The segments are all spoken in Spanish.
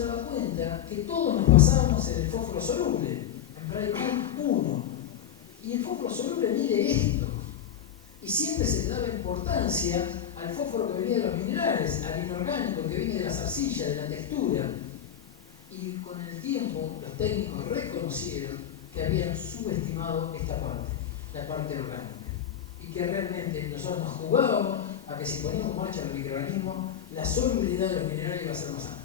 se daba cuenta que todos nos basábamos en el fósforo soluble, en Brightwood 1. Y el fósforo soluble mide esto. Y siempre se le daba importancia al fósforo que venía de los minerales, al inorgánico que viene de las arcillas, de la textura. Y con el tiempo los técnicos reconocieron que habían subestimado esta parte, la parte orgánica. Y que realmente nosotros nos jugábamos a que si poníamos en marcha los microorganismos, la solubilidad de los minerales iba a ser más alta.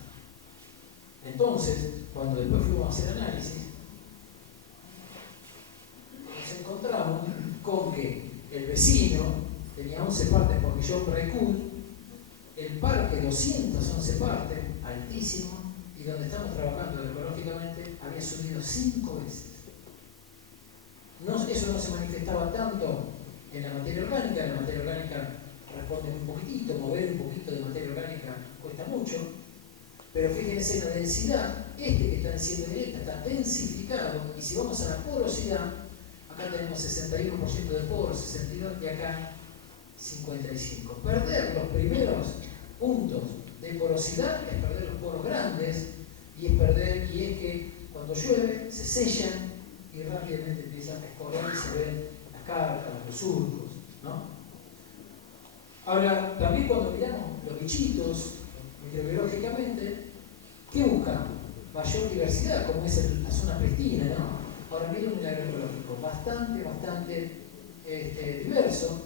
Entonces, cuando después fuimos a hacer análisis, nos encontramos con que el vecino tenía 11 partes por millón Brightwood, el parque 211 partes, altísimo, y donde estamos trabajando ecológicamente había subido 5 veces. Eso no se manifestaba tanto en la materia orgánica. La materia orgánica responde un poquitito, mover un poquito de materia orgánica cuesta mucho, pero fíjense en la densidad, que está en siendo directa está densificado, y si vamos a la porosidad, acá tenemos 61% de poros, 62%, y acá 55%. Perder los primeros puntos de porosidad es perder los poros grandes, y es que cuando llueve se sellan y rápidamente empiezan a escorrer y se ven las cargas, los surcos, ¿no? Ahora, también cuando miramos los bichitos, microbiológicamente, ¿qué buscamos? Mayor diversidad, como es la zona pristina, ¿no? Ahora miren el agroecológico, bastante diverso.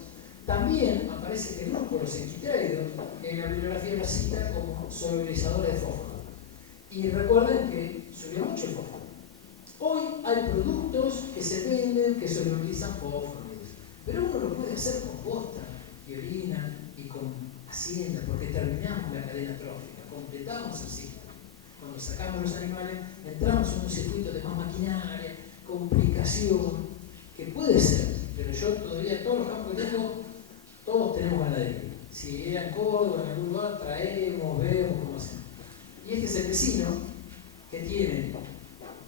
También aparece que el grupo, los equitreidos, en la bibliografía lo cita como solubilizadores de fósforo. Y recuerden que subió mucho el fósforo. Hoy hay productos que se venden que solubilizan fósforo, pero uno lo puede hacer con bosta y orina y con hacienda, porque terminamos la cadena trófica, completamos el ciclo. Cuando sacamos los animales, entramos en un circuito de más maquinaria, complicación, que puede ser, pero yo todavía, todos los campos que tengo, todos tenemos ganadería. Si era en Córdoba, en algún lugar, traemos, vemos cómo hacemos. Y este es el vecino que tiene.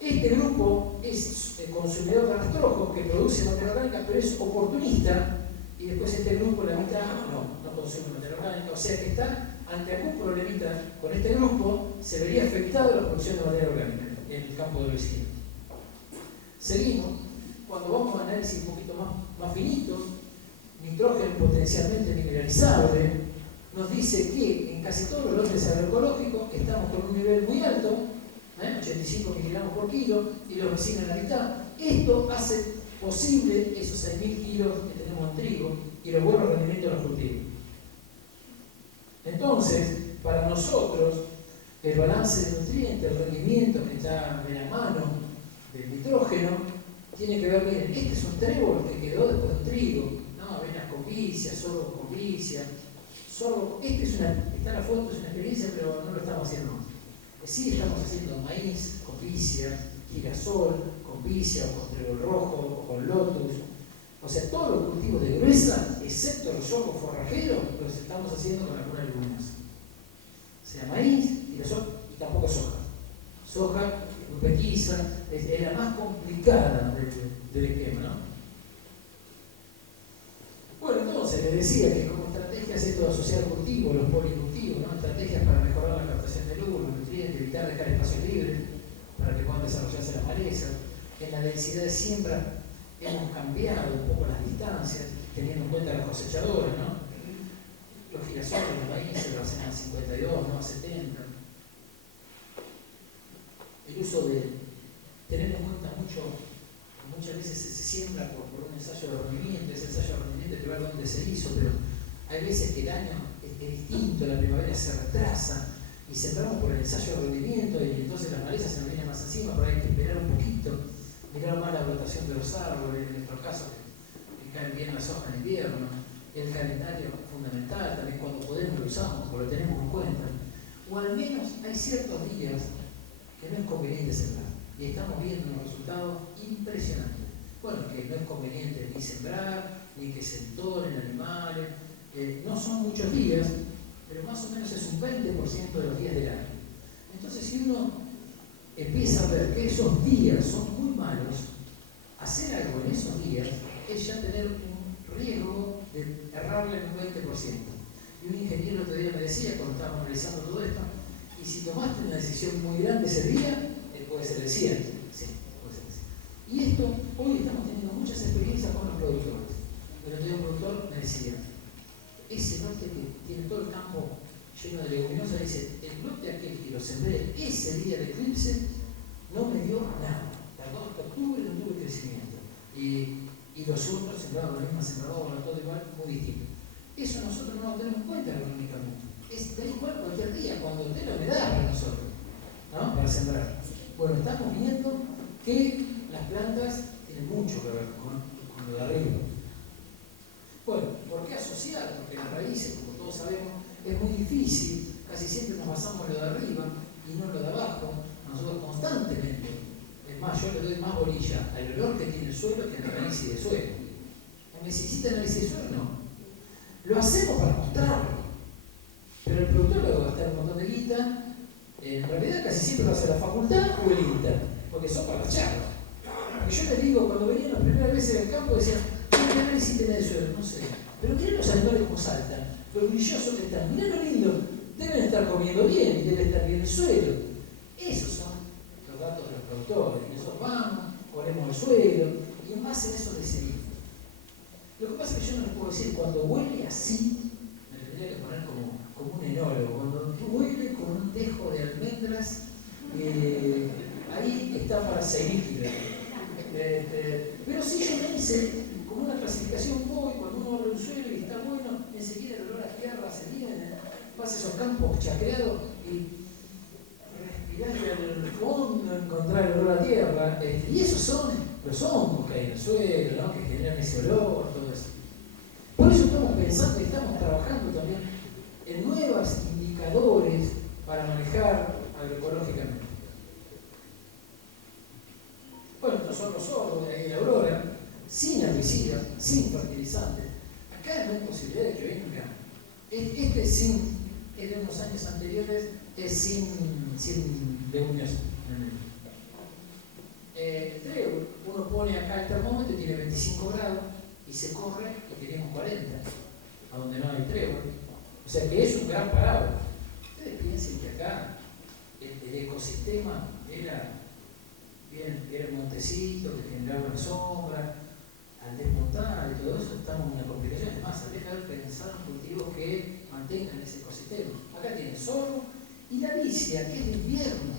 Este grupo es el consumidor de rastrojos que produce materia orgánica, pero es oportunista, y después este grupo, la mitad, no consume materia orgánica, o sea que está ante algún problemita con este grupo, se vería afectado la producción de materia orgánica en el campo del vecino. Seguimos, cuando vamos a análisis un poquito más finitos, nitrógeno potencialmente mineralizable, nos dice que en casi todos los lotes agroecológicos estamos con un nivel muy alto, 85 miligramos por kilo, y los vecinos la mitad. Esto hace posible esos 6.000 kilos que tenemos en trigo y los buenos rendimientos de los cultivos. Entonces, para nosotros, el balance de nutrientes, el rendimiento que está de la mano del nitrógeno, tiene que ver, miren, este es un trébol que quedó después de un trigo, avenas con vicia, sorgo con vicia, está en la foto, es una experiencia, pero no lo estamos haciendo más. Sí estamos haciendo maíz con vicia, girasol con vicia, o con trébol rojo, o con lotus. O sea, todos los cultivos de gruesa, excepto los sorgos forrajeros, los estamos haciendo con alguna leguminosa. O sea, maíz, girasol y tampoco soja. Soja es muy petiza, es la más complicada del esquema, ¿no? Bueno, entonces les decía que como estrategias esto de asociar cultivos, los policultivos, ¿no? Estrategias para mejorar la captación de luz, los nutrientes, evitar dejar espacios libres para que puedan desarrollarse las malezas. En la densidad de siembra hemos cambiado un poco las distancias, teniendo en cuenta las cosechadoras, ¿no? Los girasoles, los maíces, lo hacen a 52, no a 70. El uso de tener en cuenta muchas veces se siembra por un ensayo de rendimiento, ese ensayo de rendimiento hay que ver dónde se hizo, pero hay veces que el año es distinto, la primavera se retrasa y sembramos por el ensayo de rendimiento y entonces las malezas se nos vienen más encima, pero hay que esperar un poquito, mirar más la brotación de los árboles, en nuestro caso que caen bien las hojas en invierno, el calendario fundamental, también cuando podemos lo usamos, o lo tenemos en cuenta, o al menos hay ciertos días que no es conveniente sembrar. Y estamos viendo unos resultados impresionantes. Bueno, que no es conveniente ni sembrar, ni que se entoren animales. No son muchos días, pero más o menos es un 20% de los días del año. Entonces, si uno empieza a ver que esos días son muy malos, hacer algo en esos días es ya tener un riesgo de errarle en un 20%. Y un ingeniero otro día me decía, cuando estábamos analizando todo esto, Y si tomaste una decisión muy grande ese día, puede ser el 100. Sí, puede ser el 100. Y esto, hoy estamos teniendo muchas experiencias con los productores. El otro día un productor me decía, ese lote que tiene todo el campo lleno de leguminosas, dice, el lote aquel que lo sembré ese día del eclipse no me dio nada. Tardó hasta octubre y no tuve crecimiento. Y los otros sembraron la misma sembradora, todo igual, muy distinto. Eso nosotros no lo tenemos en cuenta económicamente. Es tal cual cualquier día, cuando usted lo me da para nosotros, ¿no? Para sembrar. Bueno, estamos viendo que las plantas tienen mucho que ver con lo de arriba. Bueno, ¿por qué asociar? Porque las raíces, como todos sabemos, es muy difícil, casi siempre nos basamos en lo de arriba y no en lo de abajo. Nosotros constantemente, es más, yo le doy más bolilla al olor que tiene el suelo que al análisis de suelo. ¿Necesita análisis de suelo? No. Lo hacemos para mostrarlo, pero el productor le va a gastar un montón de guita. En realidad casi siempre lo hace la facultad o el INTA, porque son para las charlas. Porque yo les digo, cuando venían las primeras veces del campo decían, ¿qué análisis tenés de suelo? No sé. Pero mirá los animales como saltan, lo brillosos que están, mirá lo lindo, deben estar comiendo bien y debe estar bien el suelo. Esos son los datos de los productores. Y nosotros vamos, ponemos el suelo y en base a eso decidimos. Lo que pasa es que yo no les puedo decir, cuando huele así, me tendría que poner como un enólogo. Cuando huele con un tejo de almendras, ahí está para seguir. Pero si yo me hice como una clasificación voy, cuando uno abre un suelo y está bueno, enseguida el olor a tierra se viene, pasa esos campos chacreados y respirás en el fondo, encontrar el olor a tierra. Y esos son los hongos que hay en el suelo, ¿no? Que generan ese olor, todo eso. Por eso estamos pensando y estamos trabajando también en nuevos indicadores para manejar agroecológicamente. Bueno, estos son los sordos de la aurora, sin herbicidas, sin fertilizantes. Acá no hay posibilidad de que venga. Este es de unos años anteriores, es sin leguminosa. El trébol, uno pone acá el termómetro y tiene 25 grados y se corre y tenemos 40, a donde no hay trébol. O sea que es un gran parábola. Ustedes piensen que acá el ecosistema era el montecito que generaba una sombra. Al desmontar y todo eso estamos en una complicación. Además, habría que haber pensado en cultivos que mantengan ese ecosistema. Acá tiene sorgo y la vicia, que es de invierno.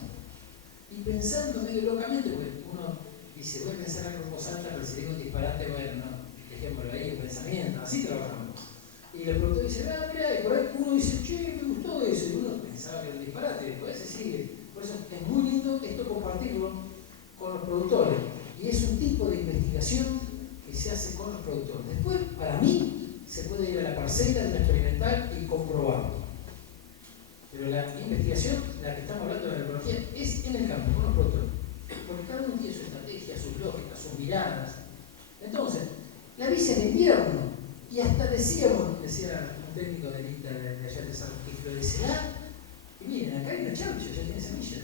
Y pensando medio locamente, porque uno dice, voy a pensar algo en voz alta, pero si digo un disparate, bueno, no, dejémoslo ahí, el pensamiento, así trabajamos. Y el productor dice, mira, y por ahí uno dice, che, me gustó eso, y uno pensaba que era un disparate, y después se sigue. Por eso es muy lindo esto compartirlo con los productores. Y es un tipo de investigación que se hace con los productores. Después, para mí, se puede ir a la parcela de la experimental y comprobarlo. Pero la investigación, la que estamos hablando de la agroecología, es en el campo, con los productores. Porque cada uno tiene su estrategia, sus lógicas, sus miradas. Entonces, la vicia de invierno, y hasta decía un técnico de INTA de allá de San que florecerá, y miren, acá hay una chaucha, ya tiene semilla.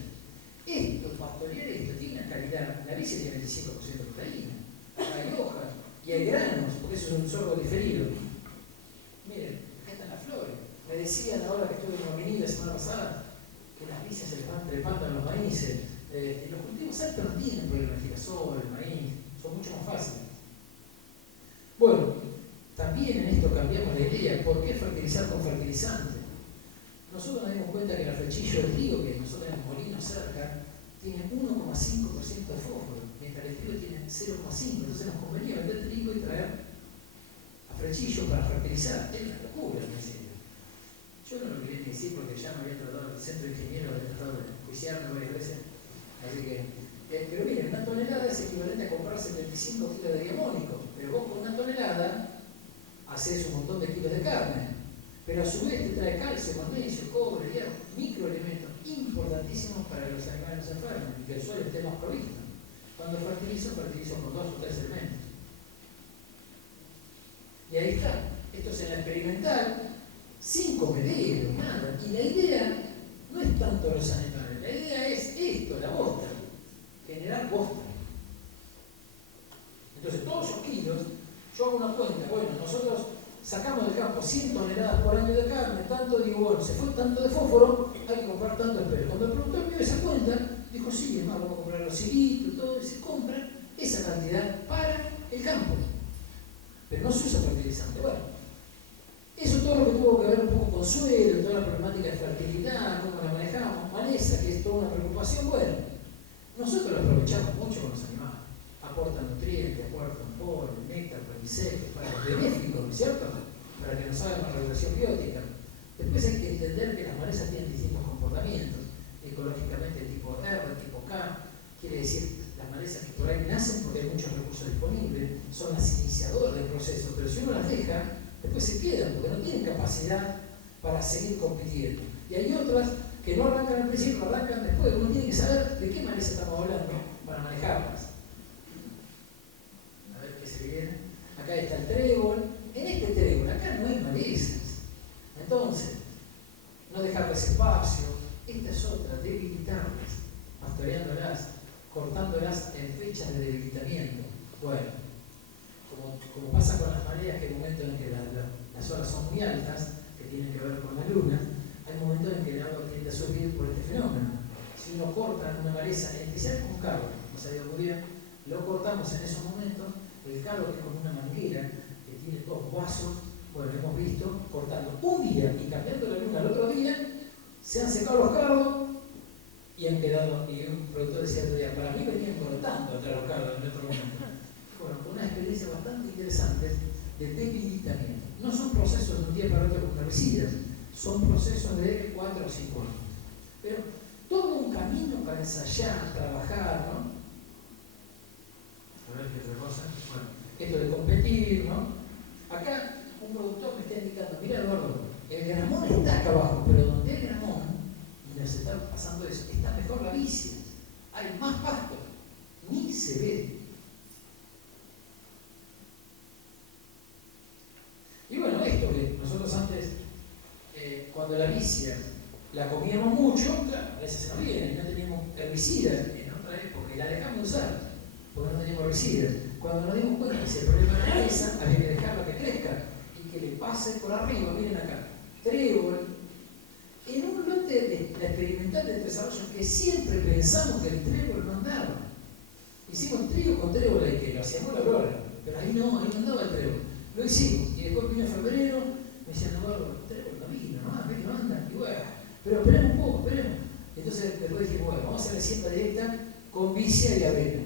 Esto, pastorear esto, tiene una calidad, la vicia tiene 25% de proteína, hay hojas, y hay granos, porque eso es un sorgo diferido. Miren, acá están las flores. Me decían ahora que estuve en Mominí la semana pasada que las vicias se les van trepando en los maíces. Los cultivos altos no tienen problema, el girasol, el maíz, son mucho más fáciles. Bueno, también en esto cambiamos la idea. ¿Por qué fertilizar con fertilizante? Nosotros nos dimos cuenta que el flechillo del trigo, que nosotros tenemos molinos cerca, tiene 1,5% de fósforo, mientras el trigo tiene 0,5%. Entonces nos convenía vender trigo y traer a flechillo para fertilizar. Es una locura, me decía. Yo no lo quería ni decir porque ya me había tratado el centro de ingenieros, había tratado de juiciarme varias veces. Así que, pero miren, una tonelada es equivalente a comprar 75 kilos de diamónico, pero vos con una tonelada haces un montón de kilos de carne. Pero a su vez te trae calcio, magnesio, cobre, hierro, microelementos importantísimos para que los animales no se enfermen y que el suelo esté más provisto. Cuando fertilizo con 2 o 3 elementos. Y ahí está. Esto es en la experimental, sin comedero, nada. Y la idea no es tanto los animales, la idea es esto, la bosta, generar bosta. Entonces, todos esos kilos, yo hago una cuenta, bueno, nosotros sacamos del campo 100 toneladas por año de carne, tanto, digo, bueno, se fue tanto de fósforo, hay que comprar tanto espero. Cuando el productor vio esa cuenta, dijo, sí, es más, vamos a comprar los hilitos, todo, y se compra esa cantidad para el campo. Pero no se usa fertilizante. Bueno, eso todo lo que tuvo que ver un poco con suelo, toda la problemática de fertilidad, cómo la manejamos, maleza, que es toda una preocupación. Bueno, nosotros lo aprovechamos mucho con los animales. Aportan nutrientes, aportan polen, néctar, para insectos, para los benéficos, ¿no es cierto? Para que nos hagan una regulación biótica. Después hay que entender que las malezas tienen distintos comportamientos. Ecológicamente tipo R, tipo K, quiere decir las malezas que por ahí nacen porque hay muchos recursos disponibles, son las iniciadoras del proceso, pero si uno las deja, después se quedan porque no tienen capacidad para seguir compitiendo. Y hay otras que no arrancan al principio, arrancan después. Uno tiene que saber de qué maleza estamos hablando para manejarlas. A ver qué se viene. Acá está el trébol. En este trébol, acá no hay malezas. Entonces, no dejarles espacio. Esta es otra, debilitarlas, pastoreándolas, cortándolas en fechas de debilitamiento. Bueno, como pasa con las mareas, que hay momentos en que las olas son muy altas, que tienen que ver con la luna, hay momentos en que el agua tiende a subir por este fenómeno. Si uno corta una maleza, en especial con carro, nos ha ido muy bien, lo cortamos en esos momentos, el carro que es como una manguera, que tiene dos vasos, bueno, hemos visto, cortando un día y cambiando la luna al otro día, se han secado los cardos y han quedado, y un productor decía otro día, para mí venían cortando atrás los cardos en otro momento. Bueno, una experiencia bastante interesante de debilitamiento. No son procesos de un día para otro como herbicidas, son procesos de 4 o 5 años. Pero todo un camino para ensayar, trabajar, ¿no? A ver qué otra cosa. Bueno, esto de competir, ¿no? Acá un productor me está indicando, mira Eduardo, el gramón está acá abajo, pero donde hay gramón, y nos está pasando eso, está mejor la vicia. Hay más pasto, ni se ve. Y bueno, esto que nosotros antes, cuando la vicia la comíamos mucho, claro, a veces se nos viene, y no teníamos herbicidas en otra época, y la dejamos de usar, porque no teníamos herbicidas. Cuando nos dimos cuenta que si el problema era la maleza, había que dejarla que crezca, y que le pase por arriba, miren acá, trébol. En un lote de experimental de desarrollo que siempre pensamos que el trébol no andaba. Hicimos trigo con trébol ahí, que lo hacíamos la aurora, pero ahí no andaba el trébol. Lo hicimos, y después vino febrero, me decían, no, el trébol no vino, ves que no anda, y bueno, pero esperemos un poco, esperemos. Entonces después dije, bueno, vamos a hacer la siembra directa con vicia y avena.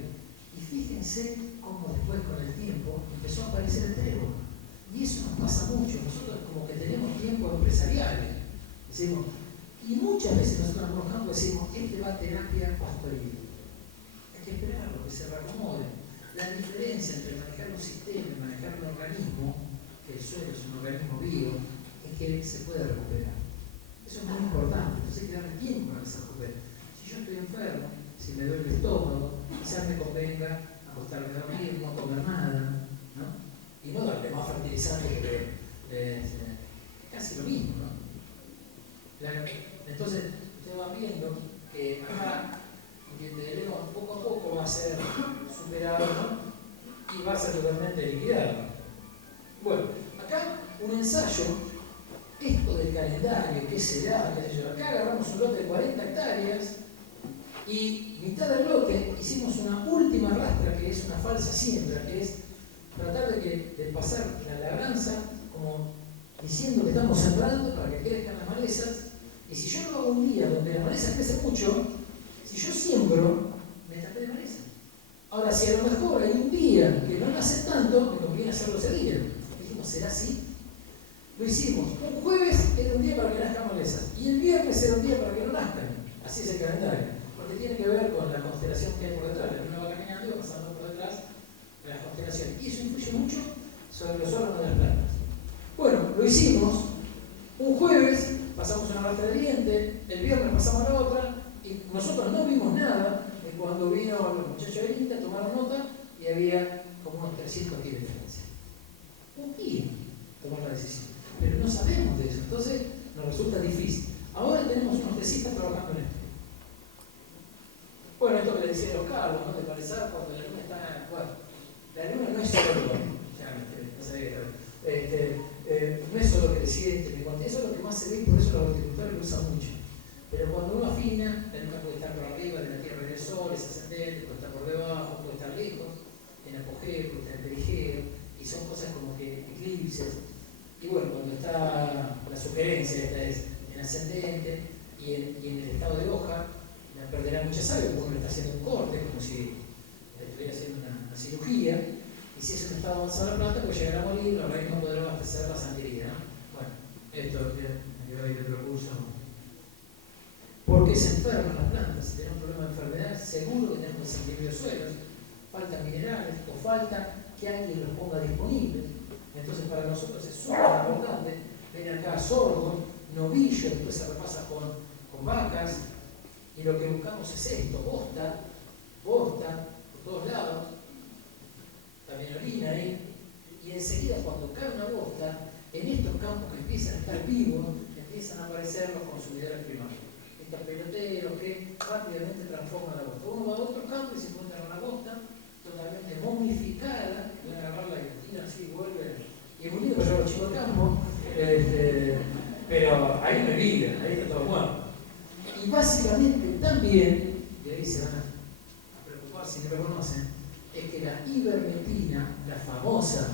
Y fíjense cómo después con el tiempo empezó a aparecer el trébol. Y eso nos pasa mucho, nosotros como que tenemos tiempos empresariales. Decimos, y muchas veces nosotros en los campos decimos, este va a terapia pastoril. Hay que esperarlo, que se reacomode. La diferencia entre manejar un sistema y manejar un organismo, que el suelo es un organismo vivo, es que se puede recuperar. Eso es muy importante, entonces hay que darle tiempo para que se recupere. Si yo estoy enfermo, si me duele el estómago, quizás me convenga acostarme a dormir, no comer nada, ¿no? Y no darle más fertilizante que es casi lo mismo, ¿no? Entonces, usted va viendo que acá el león poco a poco va a ser superado, ¿no? Y va a ser totalmente liquidado. Bueno, acá un ensayo, esto del calendario, qué será, qué sé yo. Acá agarramos un lote de 40 hectáreas y mitad del lote hicimos una última rastra, que es una falsa siembra, que es tratar de pasar la labranza como diciendo que estamos sembrando para que crezcan las malezas. Y si yo lo hago un día donde las malezas crecen mucho, si yo siembro, me tapé de maleza. Ahora, si a lo mejor hay un día que no nace tanto, me conviene hacerlo ese día. Dijimos, ¿será así? Lo hicimos. Un jueves era un día para que nazcan malezas. Y el viernes era un día para que no nazcan. Así es el calendario. Porque tiene que ver con la constelación que hay por detrás. La luna va caminando y va pasando por detrás de las constelaciones. Y eso influye mucho sobre los órganos de las plantas. Bueno, lo hicimos. Un jueves pasamos una rastra de diente, el viernes pasamos a la otra, y nosotros no vimos nada. Y cuando vino los muchachos de INTA, tomaron nota y había como unos 300 kilos de diferencia. Un día tomar la decisión. Pero no sabemos de eso, entonces nos resulta difícil. Ahora tenemos unos tesistas trabajando en esto. Bueno, esto que le decía a los Carlos, ¿no? De parecer cuando la luna está. Bueno, la luna no es solo el sol, no sabía no es solo creciente, eso es lo que más se ve y por eso los horticultores lo usan mucho. Pero cuando uno afina, la luna puede estar por arriba de la Tierra y del Sol, es ascendente, puede estar por debajo, puede estar lejos, en apogeo, puede estar en perigeo, y son cosas como que eclipses. Y bueno, cuando está la sugerencia, esta es en ascendente y en el estado de hoja, la perderá mucha savia porque uno le está haciendo un corte, como si estuviera haciendo una cirugía, y si es un estado avanzado la planta, pues llegará a morir, la raíz no podrá abastecer la sangría, ¿no? Bueno, esto que hoy de otro curso. ¿Por qué se enferman las plantas? Si tenemos un problema de enfermedad, seguro que tenemos desequilibrio de suelos, faltan minerales o falta que alguien los ponga disponibles. Entonces para nosotros es súper importante ver acá sorgo, novillo, después se repasa con vacas, y lo que buscamos es esto, bosta, por todos lados, también orina ahí, y enseguida cuando cae una bosta, en estos campos que empiezan a estar vivos, empiezan a aparecer los consumidores primarios. Estos peloteros que rápidamente transforman la bosta. Uno va a otro campo y se encuentra una bosta totalmente momificada, pueden agarrarla y tiran así, vuelve. Y es muy lindo, yo los chicos de campo, pero ahí no hay vida, ahí está todo muerto. Y básicamente también, y ahí se van a preocupar si no lo conocen, es que la ivermectina, el famoso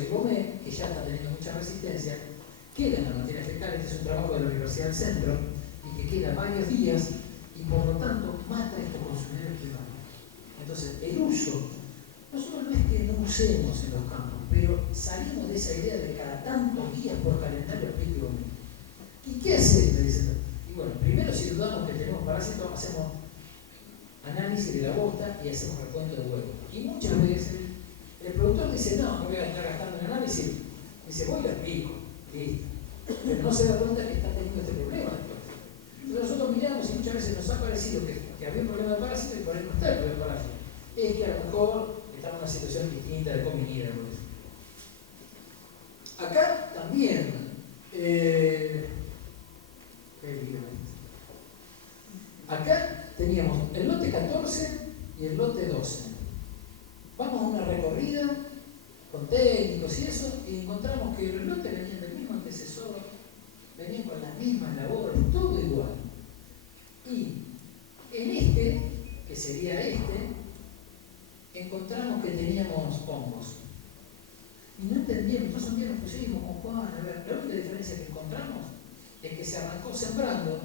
Igomé, que ya está teniendo mucha resistencia, queda en la materia fecal. Este es un trabajo de la Universidad del Centro, y que queda varios días y por lo tanto mata a estos consumidores primarios. Entonces, el uso, nosotros no es que no usemos en los campos, pero salimos de esa idea de cada tantos días por calendario aplique Igomé. ¿Y qué hacer? Me dicen. Y bueno, primero si dudamos que tenemos parásitos, hacemos análisis de la bosta y hacemos recuento de huevos. Y muchas veces el productor dice, no voy a estar gastando en análisis. Dice, voy y lo aplico. Listo. Pero no se da cuenta que está teniendo este problema después. Entonces nosotros miramos y muchas veces nos ha parecido que había un problema de parásito y por ahí no está el problema de parásito. Es que a lo mejor estamos en una situación distinta de convenida. Acá también, acá teníamos el lote 14 y el lote 12. Vamos a una recorrida con técnicos y eso, y encontramos que los lotes venían del mismo antecesor, venían con las mismas labores, todo igual. Y en este, que sería este, encontramos que teníamos hongos. Y no entendíamos, entonces un día nos pusimos con Juan, a ver, la única diferencia que encontramos es que se arrancó sembrando,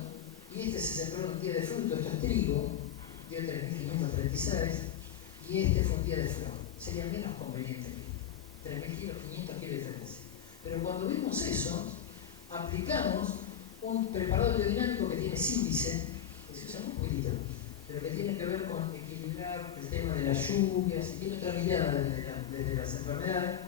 y este se sembró en un día de fruto, esto es trigo, dio 3.536, y este fue un día de flor. Sería menos conveniente que 3.000 kilos, 500 kilos de diferencia. Pero cuando vimos eso, aplicamos un preparado biodinámico que tiene sílice, que se usa muy poquito, pero que tiene que ver con equilibrar el tema de las lluvias, y tiene otra mirada desde las enfermedades.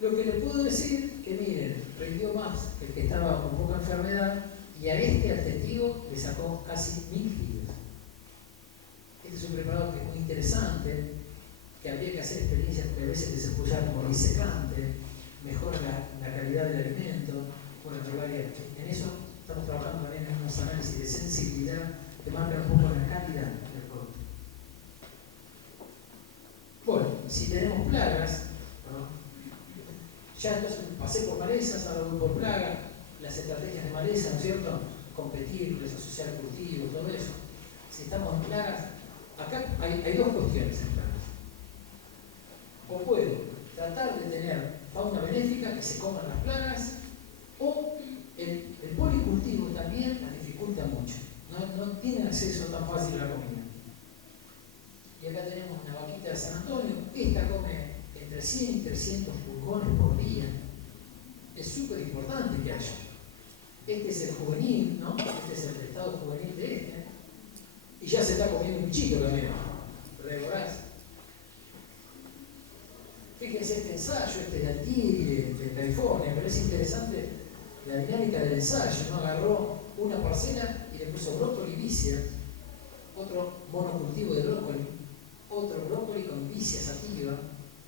Lo que les puedo decir, que miren, rindió más que el que estaba con poca enfermedad, y a este, al testigo, le sacó casi 1.000 kilos. Este es un preparado que es muy interesante, que habría que hacer experiencias que a veces desempollar como disecante, mejora la calidad del alimento, bueno, en eso estamos trabajando también en unos análisis de sensibilidad que marcan un poco la calidad del producto. Bueno, si tenemos plagas, ¿no? Ya entonces pasé por malezas, ahora voy por plagas, las estrategias de maleza, ¿no es cierto? Competir, desasociar cultivos, todo eso. Si estamos en plagas, acá hay dos cuestiones en plagas. O puedo tratar de tener fauna benéfica que se coman las plagas, o el policultivo también las dificulta mucho. No tienen acceso tan fácil a la comida. Y acá tenemos una vaquita de San Antonio, esta come entre 100 y 300 pulgones por día. Es súper importante que haya. Este es el juvenil, ¿no? Este es el estado juvenil de este. Y ya se está comiendo un bichito también. Reborás. Fíjense este ensayo, este de Altieri, de California. Me parece interesante la dinámica del ensayo, ¿no? Agarró una parcela y le puso brócoli vicia, otro monocultivo de brócoli, otro brócoli con vicia sativa,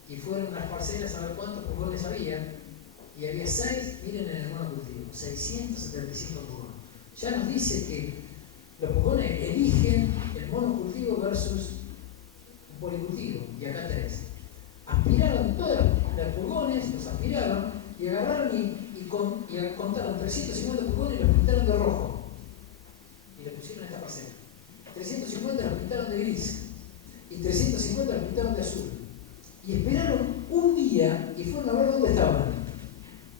y fueron unas parcelas a ver cuántos pulgones había, y había 6, miren en el monocultivo, 675 pulgones. Ya nos dice que los pulgones eligen el monocultivo versus un policultivo, y acá tenés. Aspiraron todos los pulgones, los aspiraron, y agarraron y contaron 350 pulgones y los pintaron de rojo. pintaron de gris y 350 los pintaron de azul. Y esperaron un día y fueron a ver dónde estaban.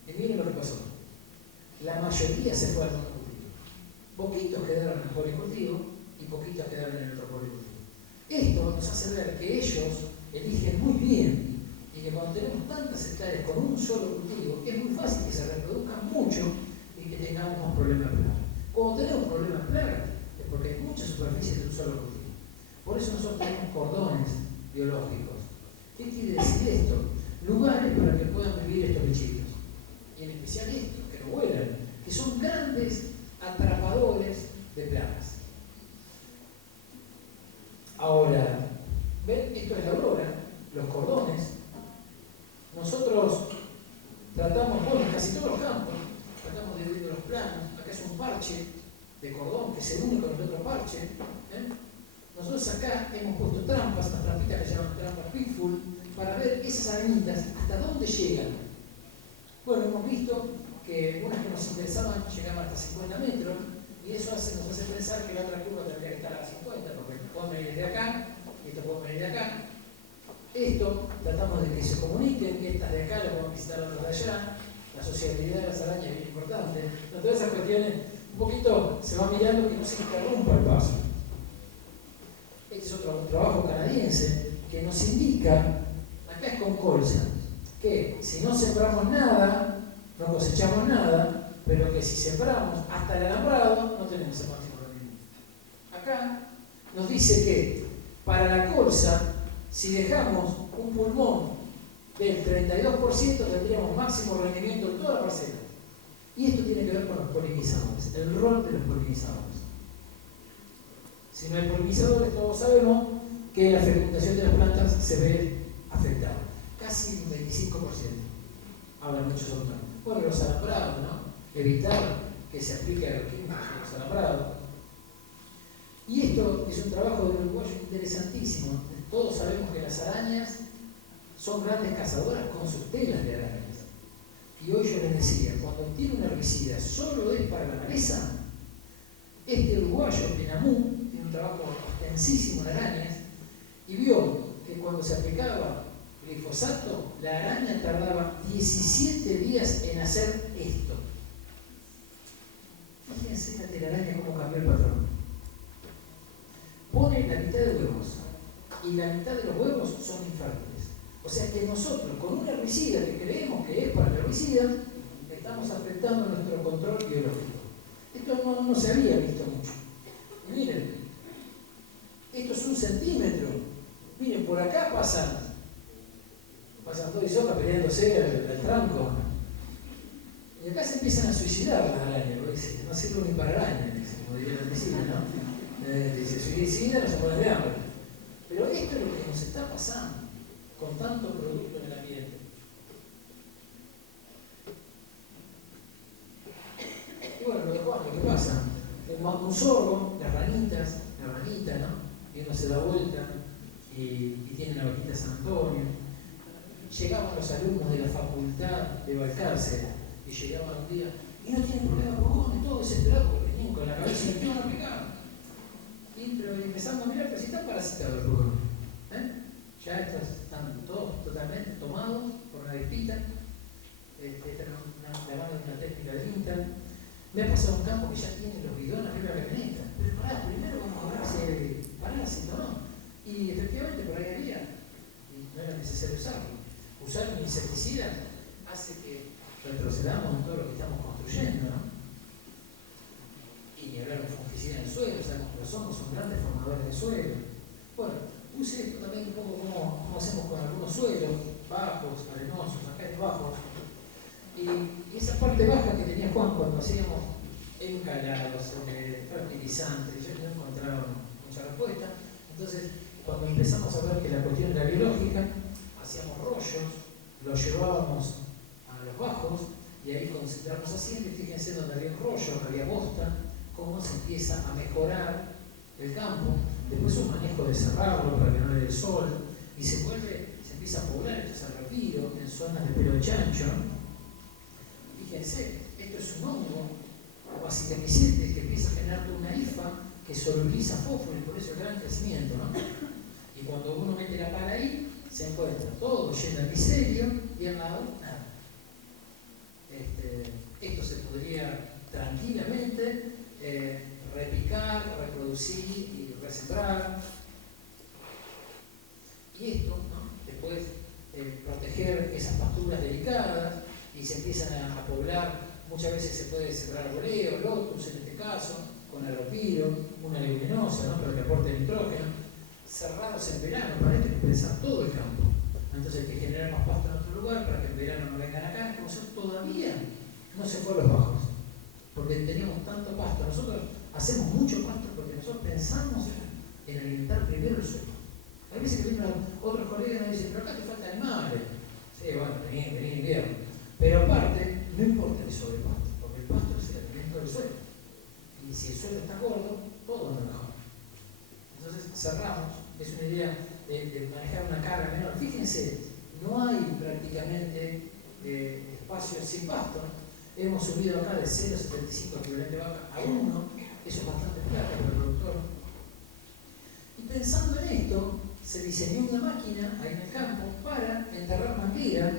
Y miren lo que pasó. La mayoría se fue al monocultivo. Poquitos quedaron en el policultivo y poquitos quedaron en el otro policultivo. Esto nos hace ver que ellos eligen muy bien y que cuando tenemos tantas hectáreas con un solo cultivo, es muy fácil que se reproduzcan mucho y que tengamos más problemas de plaga. Cuando tenemos problemas de plaga es porque hay muchas superficies de un solo cultivo. Por eso nosotros tenemos cordones biológicos. ¿Qué quiere decir esto? Lugares para que puedan vivir estos bichitos. Y en especial estos, que no vuelan, que son grandes atrapadores de plagas. Ahora, ¿ven? Esto es la aurora, los cordones. Nosotros tratamos, bueno, en casi todos los campos, tratamos de dividir los planos. Acá es un parche de cordón que se une con el otro parche. Nosotros acá hemos puesto trampas, unas trampitas que se llaman trampas Pitfall, para ver esas arañitas hasta dónde llegan. Bueno, hemos visto que unas que nos interesaban llegaban hasta 50 metros, y eso nos hace pensar que la otra curva tendría que estar a 50, porque pueden venir de acá, y esto puede venir de acá. Esto tratamos de que se comuniquen, y estas de acá las vamos a visitar otras de allá. La sociabilidad de las arañas es bien importante. Todas esas cuestiones, un poquito se va mirando que no se interrumpa el paso. Este es otro trabajo canadiense que nos indica, acá es con colza, que si no sembramos nada, no cosechamos nada, pero que si sembramos hasta el alambrado, no tenemos el máximo rendimiento. Acá nos dice que para la colza, si dejamos un pulmón del 32%, tendríamos máximo rendimiento en toda la parcela. Y esto tiene que ver con los polinizadores, el rol de los polinizadores. Si no hay polinizadores, todos sabemos que la fecundación de las plantas se ve afectada. Casi un 25%. Hablan muchos otros. Bueno, los alambrados, ¿no? Evitar que se aplique agroquímicos en los alambrados. Y esto es un trabajo de uruguayo interesantísimo. Todos sabemos que las arañas son grandes cazadoras con sus telas de arañas. Y hoy yo les decía, cuando tiene un herbicida solo es para la maleza, este uruguayo, Penamú, tiene un trabajo extensísimo en arañas, y vio que cuando se aplicaba glifosato, la araña tardaba 17 días en hacer esto. Fíjense la telaraña cómo cambió el patrón. Pone la mitad de huevos, y la mitad de los huevos son infértiles. O sea que nosotros, con un herbicida que creemos que es para el herbicida, estamos afectando nuestro control biológico. Esto no se había visto mucho. Y miren, esto es 1 centímetro. Miren, por acá pasan dos isocas peleándose al tranco. Y acá se empiezan a suicidar las arañas, porque no sirve ni para arañas, como diría la medicina, ¿no? Si se suicida, no se mueren de hambre. Pero esto es lo que nos está pasando con tanto producto en el ambiente. Y bueno, lo de Juan, lo que pasa, un sorgo, las ranitas, la ranita, ¿no? Y uno se da vuelta y tiene la vaquita San Antonio. Llegaban los alumnos de la facultad de Balcarce y llegaban un día y no tienen problema con todo desesperado porque venían con la cabeza y no aplicaban. Pero empezamos a mirar, pero si están parasitados el pulgón. Ya estos están todos totalmente tomados por una gripita. Esta es la mano de una técnica de Inter. Me ha pasado un campo que ya tiene los bidones arriba de la camioneta. Pero pará, primero vamos a ver si hay parásito, ¿no? Y efectivamente por ahí había. Y no era necesario usarlo. Usar un insecticida hace que retrocedamos en todo lo que estamos construyendo, ¿no? Y ni hablar de fungicida en el suelo, sabemos que los hongos son grandes formadores de suelo. Bueno, use esto también un poco como hacemos con algunos suelos bajos, arenosos, acá es bajos. Y esa parte baja que tenía Juan cuando hacíamos encalados, fertilizantes, yo no encontraba mucha respuesta. Entonces, cuando empezamos a ver que la cuestión era biológica, hacíamos rollos, los llevábamos a los bajos y ahí concentramos haciendo, y fíjense donde había rollos, había bosta, cómo se empieza a mejorar el campo. Después un manejo de cerrarlo para que no le dé el sol, y se empieza a poblar, esto es al retiro, en zonas de pelo de chancho. Fíjense, esto es un hongo, o acitemicete, que empieza a generar una hifa que solubiliza fósforo, y por eso el gran gran crecimiento, ¿no? Y cuando uno mete la pala ahí, se encuentra todo lleno de micelio y al lado nada. Esto se podría tranquilamente repicar, reproducir y resembrar. Y esto, ¿no? Después proteger esas pasturas delicadas y se empiezan a poblar. Muchas veces se puede sembrar arboleo, lotus en este caso, con aeropiro, una leguminosa, ¿no? Pero que aporte nitrógeno. Cerrados en verano, para esto hay que pensar todo el campo. Entonces hay que generar más pasto en otro lugar para que en verano no vengan acá. Como eso todavía no se fue a los bajos, porque teníamos tanto pasto. Nosotros hacemos mucho pasto porque nosotros pensamos en alimentar primero el suelo. Hay veces que vienen otros colegas y nos dicen, pero acá te faltan animales. Sí, bueno, vení en invierno. Pero aparte, no importa el sobrepasto, porque el pasto es el alimento del suelo. Y si el suelo está gordo, todo anda mejor. Entonces cerramos, es una idea de manejar una carga menor. Fíjense, no hay prácticamente espacios sin pasto. Hemos subido acá de 0,75 equivalente vaca a 1, eso es bastante plata para el productor. Y pensando en esto, se diseñó una máquina ahí en el campo para enterrar manguera.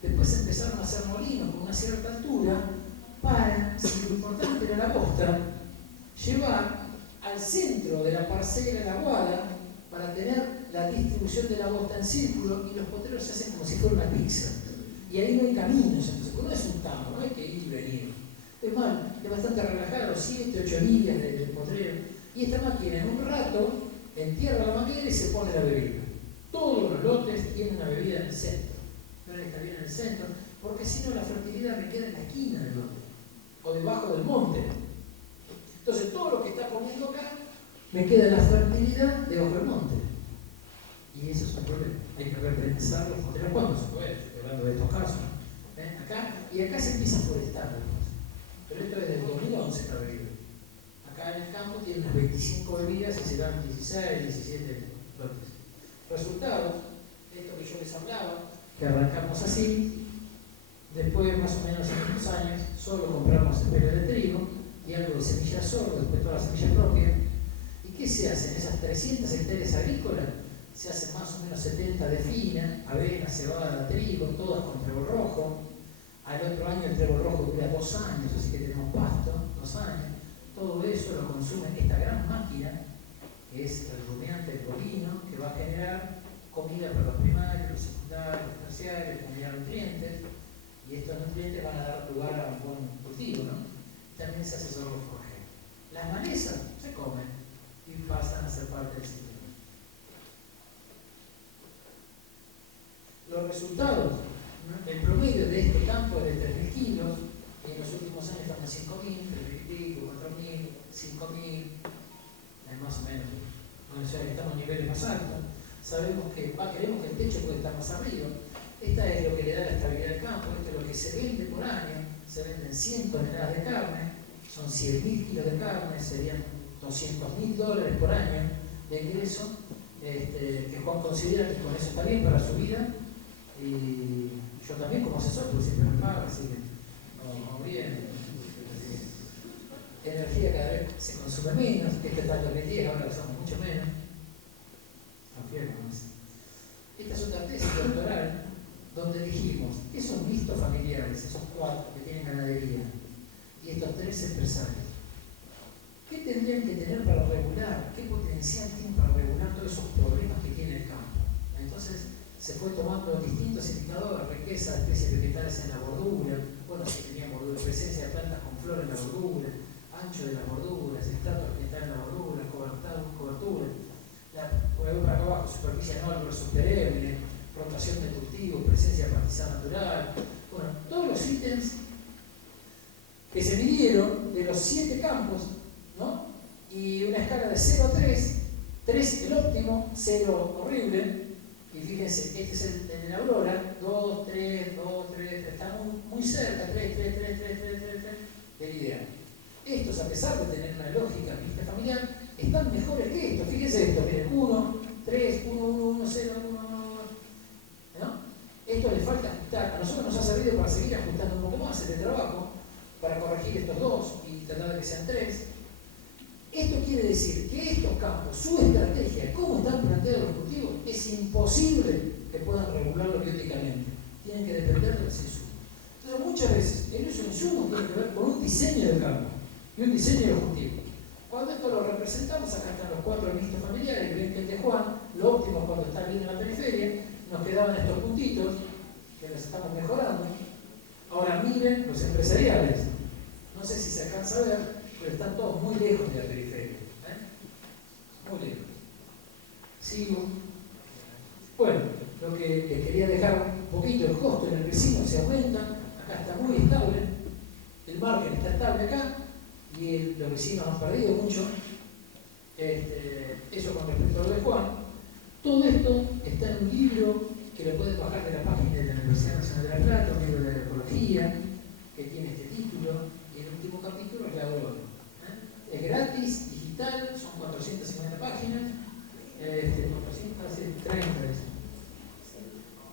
Después empezaron a hacer molinos con una cierta altura para, si lo importante era la bosta, llevar al centro de la parcela la guada para tener la distribución de la bosta en círculo, y los potreros se hacen como si fuera una pizza. Y ahí no hay caminos, entonces no es un tambo, no hay que ir y venir. Es más, es bastante relajado, 7, 8 días del potrero. Y esta máquina en un rato entierra la manguera y se pone la bebida. Todos los lotes tienen una bebida en el centro. No está bien en el centro, porque si no la fertilidad me queda en la esquina del lote o debajo del monte. Entonces todo lo que está poniendo acá me queda la fertilidad debajo del monte. Y eso es un problema. Hay que repensar los potreros cuando se puede. Estoy hablando de estos casos, ¿no? Y acá se empieza a forestar. Pero esto es del 2011 esta bebida. Acá en el campo tiene unas 25 bebidas y serán 16, 17 lotes. Resultado, esto que yo les hablaba, que arrancamos así, después más o menos en unos años solo compramos espelho de trigo y algo de semilla de sorgo, después toda la semilla propia. ¿Y qué se hace? En esas 300 hectáreas agrícolas se hacen más o menos 70 de fina, avena, cebada, trigo, todas con trébol rojo. Al otro año el trébol rojo dura 2 años, así que tenemos pasto, 2 años. Todo eso lo consume esta gran máquina, que es el rumiante, el bovino, que va a generar comida para los primarios, los secundarios, los terciarios, comida de nutrientes, y estos nutrientes van a dar lugar a un buen cultivo, ¿no? También se hace sorgo forjero. Las malezas se comen y pasan a ser parte del sistema. Los resultados, ¿no? El promedio de este campo es de 3.000 kilos, y en los últimos años estamos en 5.000, 3.000 y pico, 4.000, 5.000, más o menos. O sea, estamos a niveles más altos. Sabemos que queremos que el techo puede estar más arriba. Esta es lo que le da la estabilidad al campo. Esto es lo que se vende por año. Se venden 100 toneladas de carne, son 100.000 kilos de carne, serían $200.000 por año de ingreso, que Juan considera que con eso está bien para su vida, y yo también como asesor, porque siempre me paga, así que vamos bien. Energía cada vez se consume menos, que este está en 2010, ahora usamos mucho menos. Esta es otra tesis doctoral donde dijimos, ¿qué son mixtos familiares? Esos 4 que tienen ganadería y estos 3 empresarios. ¿Qué tendrían que tener para regular? ¿Qué potencial tienen para regular todos esos problemas que tiene el campo? Entonces se fue tomando distintos indicadores, riqueza de especies vegetales en la bordura, bueno, si tenía bordura, presencia de plantas con flor en la bordura, ancho de las borduras, estrato vegetal en la bordura, cobertura, voy para acá abajo, superficie anual versus perenne, rotación de cultivos, presencia de pastizal natural, bueno, todos los ítems que se midieron de los 7 campos, ¿no? Y una escala de 0 a 3, 3 el óptimo, 0 horrible, y fíjense, este es el de la Aurora, 2, 3, 2, 3, 3, está muy cerca, 3, 3, 3, 3, 3, 3, 3, del ideal. Estos, a pesar de tener una lógica mixta familiar, están mejores que estos. Fíjense esto, miren, 1, 3, 1, 1, 1, 0, 1, 1, 1, ¿no? Esto les falta ajustar. A nosotros nos ha servido para seguir ajustando un poco más el trabajo, para corregir estos 2 y tratar de que sean 3. Esto quiere decir que estos campos, su estrategia, cómo están planteados los cultivos, es imposible que puedan regularlo bióticamente. Tienen que depender de los insumos. Entonces, muchas veces el uso de insumos tiene que ver con un diseño del campo y un diseño de los cultivos. Cuando esto lo representamos, acá están los 4 mixtos familiares, que ven que el de Juan, lo óptimo cuando está bien en la periferia, nos quedaban estos puntitos, que los estamos mejorando. Ahora miren los empresariales. No sé si se alcanza a ver, pero están todos muy lejos de la periferia. Muy lejos. Sigo. Bueno, lo que les quería dejar un poquito, el costo en el vecino se aumenta, acá está muy estable, el margen está estable acá, y los vecinos han perdido mucho. Eso con respecto a lo de Juan. Todo esto está en un libro que lo pueden bajar de la página de la Universidad Nacional de La Plata, un libro de ecología, que tiene este título, y el último capítulo es la agronomía. Es gratis, digital, son 450 páginas, 430.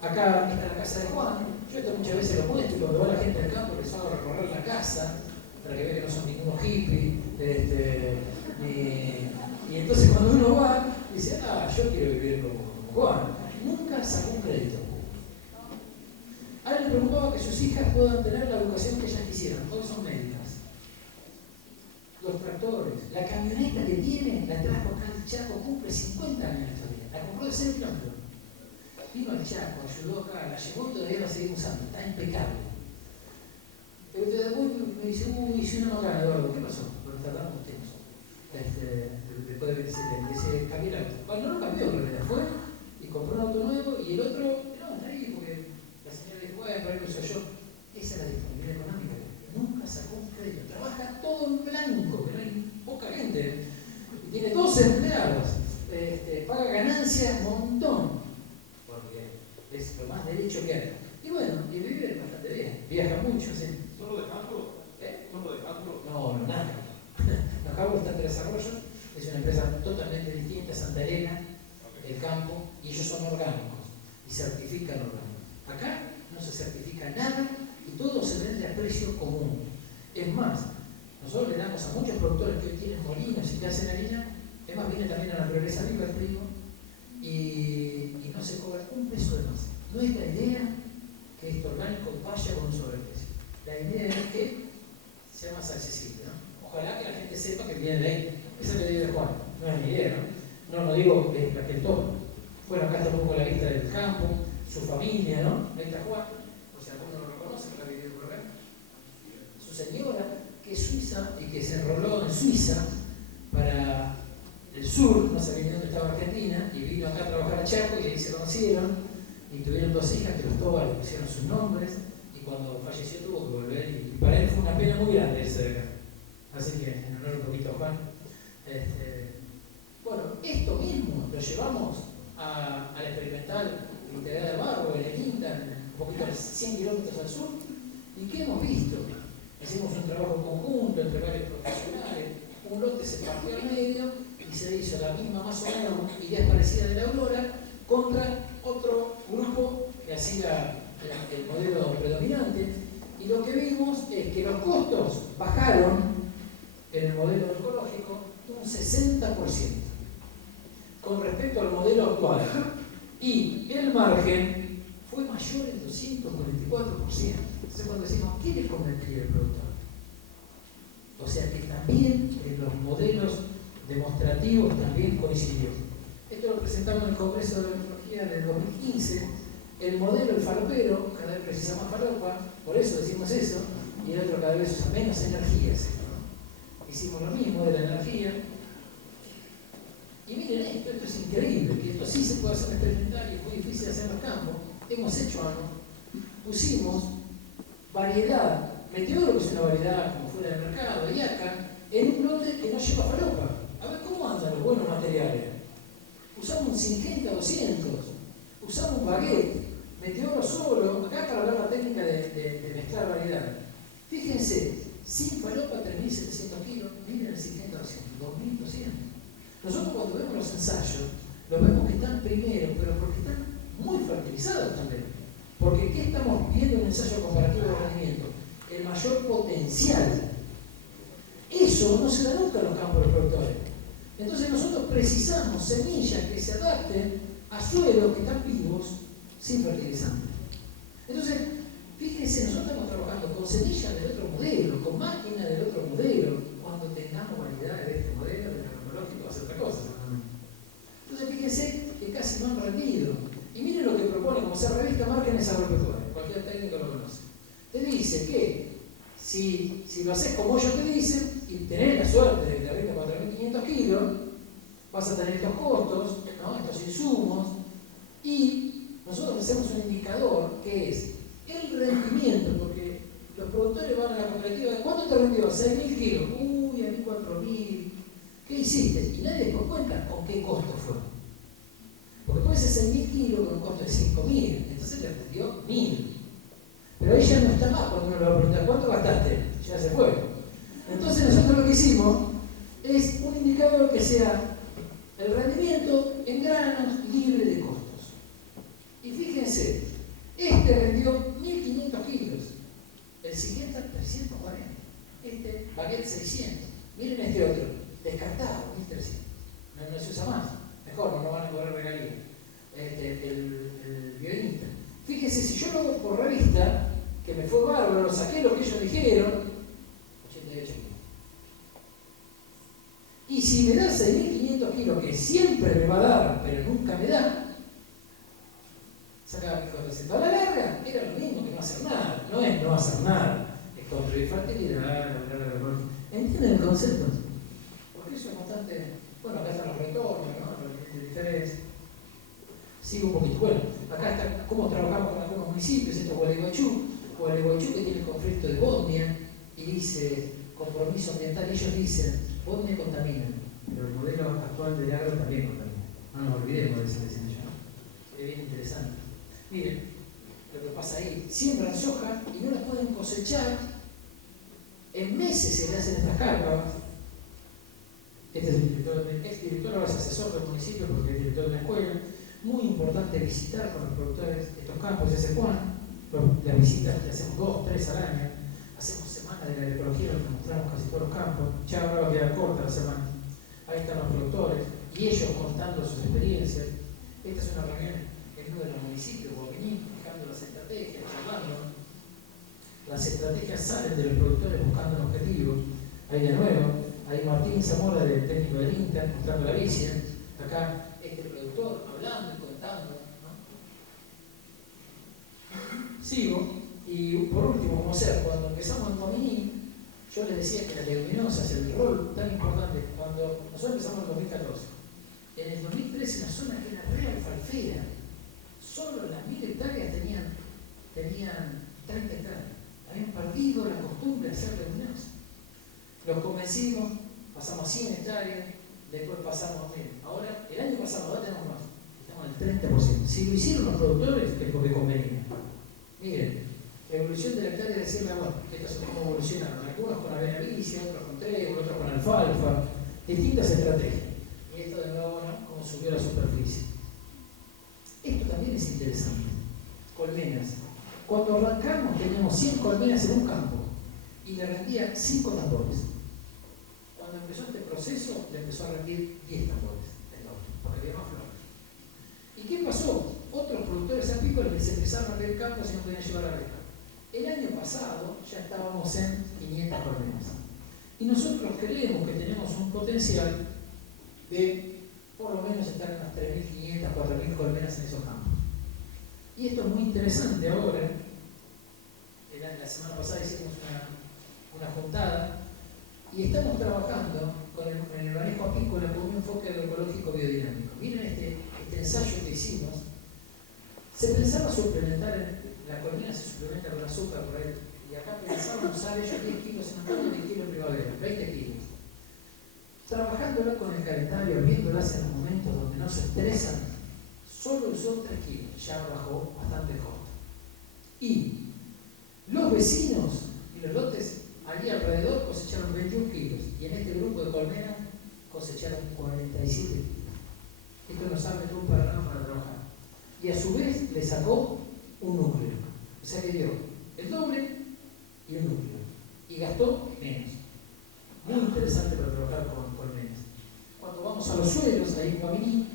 Acá está la casa de Juan. Yo esto muchas veces lo muestro y cuando va la gente al campo les hago recorrer la casa para que vean que no son ningunos hippies. Y entonces cuando uno va, dice, yo quiero vivir como Juan. Nunca sacó un crédito. Ahora le preocupaba que sus hijas puedan tener la educación que ellas quisieran. Todos son médicas. Los tractores, la camioneta que tiene, la trajo acá al Chaco, cumple 50 años estos días. La compró de 0 kilómetros. Vino al Chaco, ayudó acá, la llevó y todavía la seguimos usando. Está impecable. Pero después me dice, hice una macana, Eduardo, ¿qué pasó? Lo tratamos usted. Después de que se cambió el auto. Bueno, no lo cambió, en realidad fue y compró un auto nuevo y el otro, no, está ahí porque la señora dijo, bueno, para eso yo. Esa es la disponibilidad económica. Nunca sacó un crédito. Trabaja todo en blanco, que no hay poca gente. Y tiene 12 empleados. Paga ganancias un montón. Porque es lo más derecho que hay. Y bueno, y vive bastante bien. Viaja mucho, ¿sí? ¿Solo de Hasbro? ¿Solo de Hasbro? No, nada. No, Hasbro está en desarrollo. Es una empresa totalmente distinta, Santa Elena, el campo, y ellos son orgánicos y certifican orgánicos. Acá no se certifica nada y todo se vende a precio común. Es más, nosotros le damos a muchos productores que hoy tienen molinos y que hacen harina, es más, viene también a la naturaleza viva el trigo y no se cobra un peso de más. No es la idea que esto orgánico vaya con un sobreprecio. La idea es que sea más accesible, ¿no? Ojalá que la gente sepa que viene de ahí. Esa es la idea de Juan, no es mi idea, ¿no? No digo la que tomo. Bueno, acá está un poco la lista del campo, su familia, ¿no? Ahí está Juan, por si alguno lo reconoce, que ha vivido por acá. Su señora, que es suiza y que se enroló en Suiza para el sur, no sabía ni dónde estaba Argentina, y vino acá a trabajar a Chaco y ahí se conocieron y tuvieron 2 hijas que los todas le pusieron sus nombres y cuando falleció tuvo que volver y para él fue una pena muy grande irse de acá. Así que en honor un poquito a Juan. Bueno, esto mismo lo llevamos a la experimental integrada de Barro, en el INTA, un poquito a 100 kilómetros al sur. ¿Y qué hemos visto? Hicimos un trabajo conjunto entre varios profesionales, un lote se partió al medio y se hizo la misma, más o menos, idea parecida de la Aurora, contra otro grupo que hacía el modelo predominante. Y lo que vimos es que los costos bajaron en el modelo ecológico un 60% con respecto al modelo actual. Y el margen fue mayor en 244%. Entonces cuando decimos, ¿qué le convendría al productor? O sea que también en los modelos demostrativos también coincidió. Esto lo presentamos en el Congreso de Agroecología del 2015. El modelo, el falopero, cada vez precisa más falopa, por eso decimos eso, y el otro cada vez usa menos energía. Hicimos lo mismo de la energía. Y miren esto es increíble, que esto sí se puede hacer experimental y es muy difícil hacer en los campos. Hemos hecho algo. Pusimos variedad, Meteoro, que es una variedad como fuera del mercado, y acá, en un lote que no lleva falopa. A ver cómo andan los buenos materiales. Usamos un Syngenta 200, usamos un baguette, Meteoro solo, acá para hablar la técnica de mezclar variedad. Fíjense, sin falopa 3.700 kilos, miren el Syngenta 200, 2.200. Nosotros cuando vemos los ensayos, los vemos que están primero, pero porque están muy fertilizados también. Porque ¿qué estamos viendo en un ensayo comparativo de rendimiento? El mayor potencial. Eso eso no se da nunca en los campos de los productores. Entonces nosotros precisamos semillas que se adapten a suelos que están vivos sin fertilizantes. Entonces, fíjense, nosotros estamos trabajando con semillas del otro modelo, con máquinas del otro modelo. Cuando tengamos variedades de este modelo, del agroecológico, va a ser otra cosa. Entonces, fíjense que casi no han rendido. Y miren lo que propone, como se revista Márgenes Agropecuarios, cualquier técnico lo conoce. Te dice que si lo haces como ellos te dicen y tenés la suerte de que te rinda 4.500 kilos, vas a tener estos costos, ¿no? Estos insumos, y nosotros hacemos un indicador que es el rendimiento, porque los productores van a la cooperativa de ¿cuánto te rendió? 6.000 kilos. Uy, a mí 4.000. ¿Qué hiciste? Y nadie después cuenta con qué costo fue. Porque puede ser 6.000 kilos con un costo de 5.000, entonces le rendió 1.000. Pero ahí ya no está más cuando uno le va a preguntar ¿cuánto gastaste? Ya se fue. Entonces nosotros lo que hicimos es un indicador que sea el rendimiento en granos libre de costos. Y fíjense, este rendió 1.500 kilos, el siguiente 340, este baguette 600. Miren este otro, descartado, 1.300. No se usa más, mejor, no van a cobrar regalías. El Biointer. Fíjense, si yo lo hago por revista, que me fue bárbaro, saqué lo que ellos dijeron, 88 kilos. Y si me da 6.500 kilos, que siempre me va a dar, pero nunca me da, sacaba 1.400. A la larga, era lo mismo que no hacer nada. No es no hacer nada, es construir fertilidad, ¿entienden el concepto? Porque eso es bastante. Bueno, acá están los retornos, ¿no? Los diferentes. Sigo un poquito. Bueno, acá está cómo trabajamos con algunos municipios. Esto es Gualeguaychú. Gualeguaychú que tiene el conflicto de Bosnia y dice compromiso ambiental. Y ellos dicen, Bosnia contamina, pero el modelo actual del agro también contamina. No nos olvidemos de ese diseño. Es bien interesante. Miren, lo que pasa ahí, siembran soja y no la pueden cosechar. En meses se le hacen estas cargas. Este es el director, ex-director, ahora es asesor del municipio porque es director de una escuela. Muy importante visitar con los productores estos campos, ese Juan. Las visitas que hacemos 2, 3 al año. Hacemos semana de la agroecología donde mostramos casi todos los campos. Ya ahora va a quedar corta la semana. Ahí están los productores y ellos contando sus experiencias. Esta es una reunión en uno de los municipios, Guapiní, fijando las estrategias, charlando. Las estrategias salen de los productores buscando un objetivo. Ahí de nuevo, ahí Martín Zamora, del técnico del Inter, mostrando la vicia. Acá este productor hablando y contando, ¿no? Sigo, y por último, como sea, cuando empezamos en Guaminí, yo les decía que las leguminosas, el rol tan importante, cuando nosotros empezamos en 2014, en el 2013 una zona que era real alfalfera, solo las 1.000 hectáreas tenían 30 hectáreas. Habían perdido la costumbre de hacer leguminosas. Los convencimos, pasamos a 100 hectáreas, después pasamos a 1.000. Ahora, el año pasado, ahora tenemos más. Estamos al 30%. Si lo hicieron los productores, es porque convenía. Miren, la evolución de la hectárea de siembra, bueno, estas son cómo evolucionaron. Algunos con avena vicia, otros con trigo, otros con alfalfa, distintas estrategias. Y esto de nuevo, ¿no? Cómo subió la superficie. Esto también es interesante. Colmenas. Cuando arrancamos teníamos 100 colmenas en un campo y le rendía 5 tambores. Cuando empezó este proceso, le empezó a rendir 10 tambores, porque había más flores. ¿Y qué pasó? Otros productores apícolas les empezaron a pedir campos y no podían llevar a beca. El año pasado ya estábamos en 500 colmenas. Y nosotros creemos que tenemos un potencial de por lo menos estar en unas 3.500, 4.000 colmenas en esos campos. Y esto es muy interesante ahora. La semana pasada hicimos una juntada y estamos trabajando con el manejo apícola con un enfoque agroecológico biodinámico. Miren este ensayo que hicimos. Se pensaba suplementar, la colmena se suplementa con azúcar por ahí, y acá pensábamos usar ellos 10 kilos en otoño y 10 kilos en primavera, 20 kilos. Trabajándola con el calendario, viéndolas en los momentos donde no se estresan, solo usó 3 kilos, ya bajó bastante el costo. Y los vecinos y los lotes allí alrededor cosecharon 21 kilos y en este grupo de colmenas cosecharon 47 kilos. Esto nos abre todo un panorama para trabajar. Y a su vez le sacó un núcleo. O sea que dio el doble y un núcleo. Y gastó menos. Muy interesante. Guaminí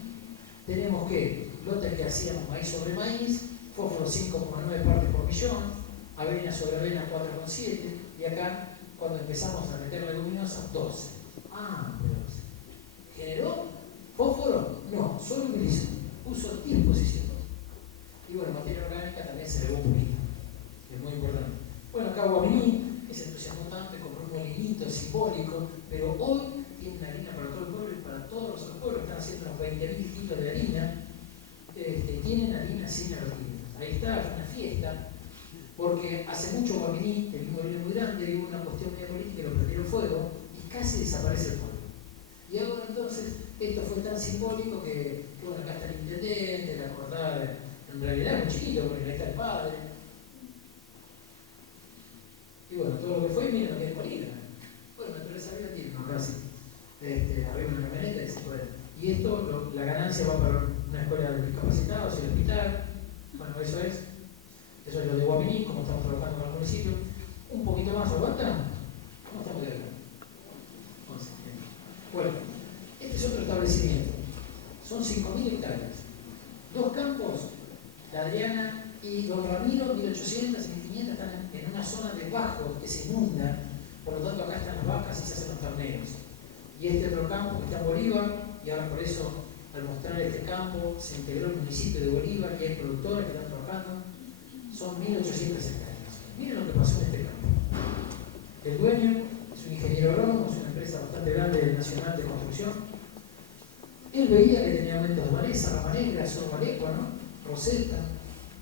tenemos que lotes que hacíamos maíz sobre maíz, fósforo 5,9 partes por millón, avena sobre avena 4,7, y acá cuando empezamos a meter leguminosas 12. Pero ¿generó fósforo? No, solo utilizó, puso disposición. Y bueno, materia orgánica también se elevó un poquito, es muy importante. Bueno, acá Guaminí, que se entusiasmó tanto y compró un molinito simbólico, pero hoy tiene una harina para todo el pueblo y para todos los otros pueblos. Están haciendo unos 20.000 kilos de harina. Tienen harina sin aerolíneas. Ahí está, es una fiesta, porque hace mucho Guaminí, el mismo molino muy grande, hubo una cuestión media política, lo prendieron fuego y casi desaparece el pueblo. Y ahora entonces, esto fue tan simbólico que bueno, acá está el intendente, la acordada, en realidad es muy chiquito, porque ahí está el padre. Y bueno, todo lo que fue, miren lo que es Molina. Bueno, naturaleza viva tiene, no casi. Arriba una camioneta y se puede. Y esto, la ganancia va para una escuela de discapacitados y el hospital. Bueno, eso es lo de Guaminí, como estamos trabajando con el municipio. Un poquito más, ¿aguantan? ¿Cómo estamos de acá? Bueno, este es otro establecimiento. Son 5.000 hectáreas. 2 campos, la Adriana y Don Ramiro, 1.800 y 1.500 están en una zona de bajo que se inunda, por lo tanto acá están las vacas y se hacen los torneos. Y este otro campo que está en Bolívar, y ahora por eso al mostrar este campo se integró el municipio de Bolívar y hay productores que están trabajando, son 1.800 hectáreas. Miren lo que pasó en este campo. El dueño es un ingeniero agrónomo, es una empresa bastante grande nacional de construcción. Él veía que tenía aumentos de maleza, rama negra, solo malecua, ¿no? Roseta,